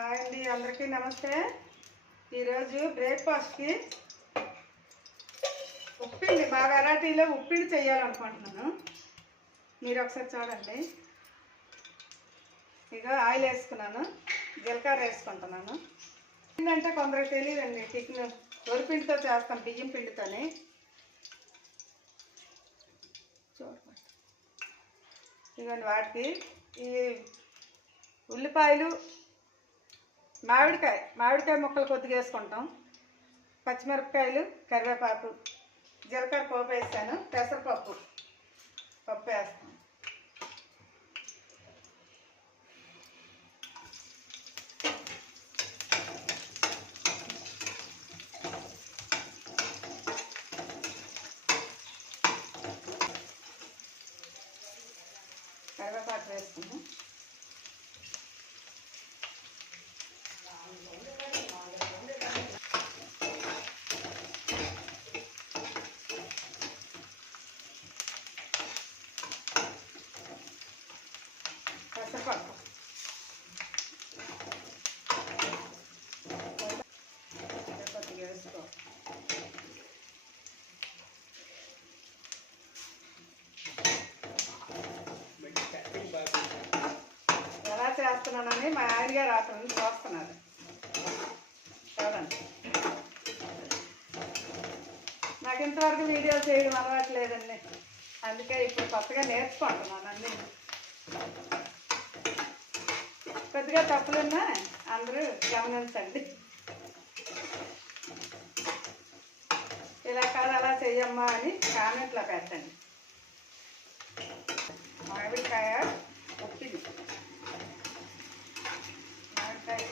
Hi అండి, అందరికీ నమస్తే. ఈరోజు బ్రేక్ఫాస్ట్కి ఉప్పిండి, మా వెరైటీలో ఉప్పిండి చేయాలనుకుంటున్నాను. మీరు ఒకసారి చూడండి. ఇక ఆయిల్ వేసుకున్నాను, జీలకర్ర వేసుకుంటున్నాను. ఏంటంటే కొందరికి తెలియదండి, టిఫిన్ వరిపిండితో చేస్తాం, బియ్యం పిండితోనే. చూడండి, ఇవన్నీ వాటికి ఈ ఉల్లిపాయలు, మామిడికాయ ముక్కలు కొద్దిగా వేసుకుంటాం, పచ్చిమిరపకాయలు, కరివేపాకు, జీలకర్ర పోపు వేస్తాను, పెసరపప్పు వేస్తాను. కరివేపాకు వేసుకున్నాం. పెసరపప్పు కొద్దిగా వేసుకో. ఎలా చేస్తున్నానని మా ఆయన గారు అతను చూస్తున్నారు, చూడండి. నాకు ఇంతవరకు వీడియోలు చేయడం అలవాటు లేదండి, అందుకే ఇప్పుడు కొత్తగా నేర్చుకుంటున్నాను అన్నీ. కొద్దిగా తప్పులున్నా అందరూ గమనించండి. ఇలా కాదు అలా చెయ్యమ్మా అని కామెంట్లో పెట్టండి. మామిడికాయ ఉప్పింది, మామిడికాయ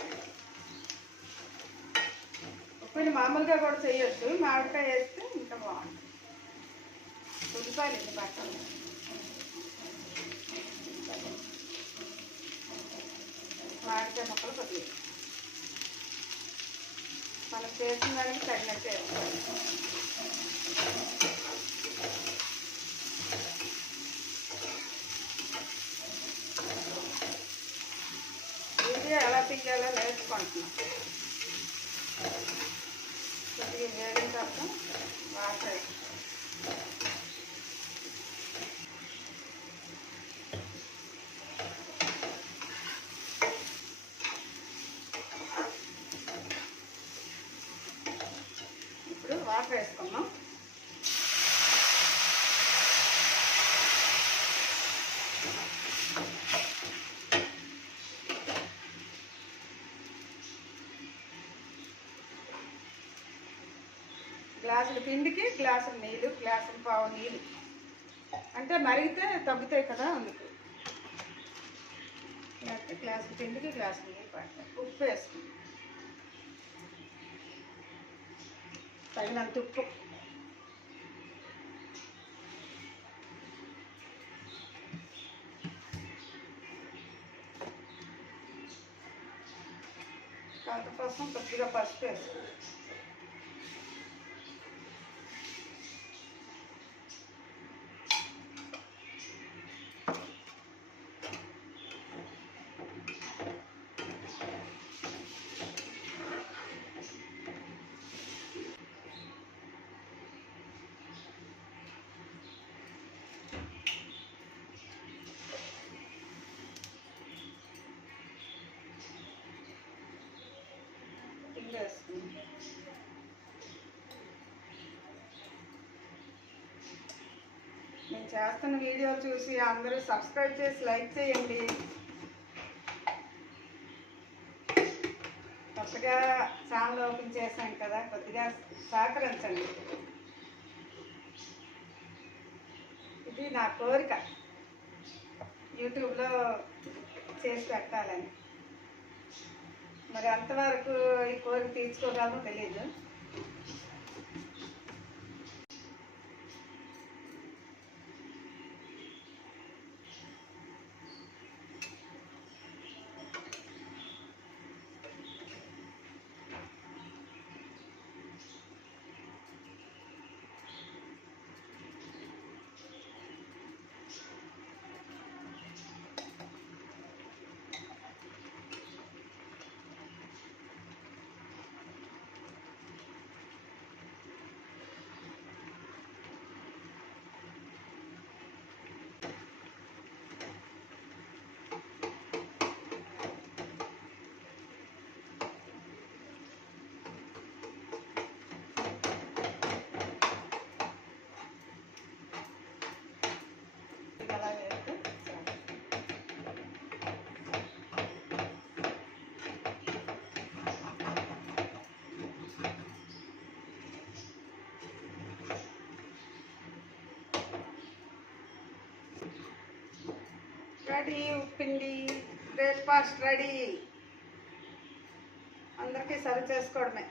ఉప్పింది మామూలుగా కూడా చేయొచ్చు, మామిడికాయ వేస్తే ఇంకా బాగుంటుంది. ఉల్లిపాయలు ఇది పక్కన, మామిడికాయ ముక్కలు కొద్దిగా మనం చేసిన దానికి తగినట్టు వేసుకోవాలి. వీడియో ఎలా తీయాలో నేర్చుకుంటున్నాం. కొద్దిగా వేగిన తర్వాత వాటర్ వాటర్ వేసుకున్నాం. గ్లాసుల పిండికి గ్లాసులు నీళ్ళు, గ్లాసులు పావు నీళ్ళు అంటే మరిగితే తగ్గుతాయి కదా, అందుకు గ్లాసుల పిండికి గ్లాసులు నీళ్ళు పడతాయి. ఉప్పు వేసుకుంటాం, తగినంత ఉప్పు. కలర్ కోసం కొద్దిగా పసుపు వేసుకుంటాం. నేను చేస్తున్న వీడియో చూసి అందరూ సబ్స్క్రైబ్ చేసి లైక్ చేయండి. కొత్తగా ఛానల్ ఓపెన్ చేశాం కదా, కొద్దిగా సహకరించండి. ఇది నా కోరిక, యూట్యూబ్లో చేసి పెట్టాలని. మరి అంతవరకు ఈ కోరిక తీర్చుకోగలమో తెలీదు. రెడీ ఉప్పిండి, బ్రేక్ఫాస్ట్ రెడీ. అందరికీ సర్వ్ చేసుకోవడమే.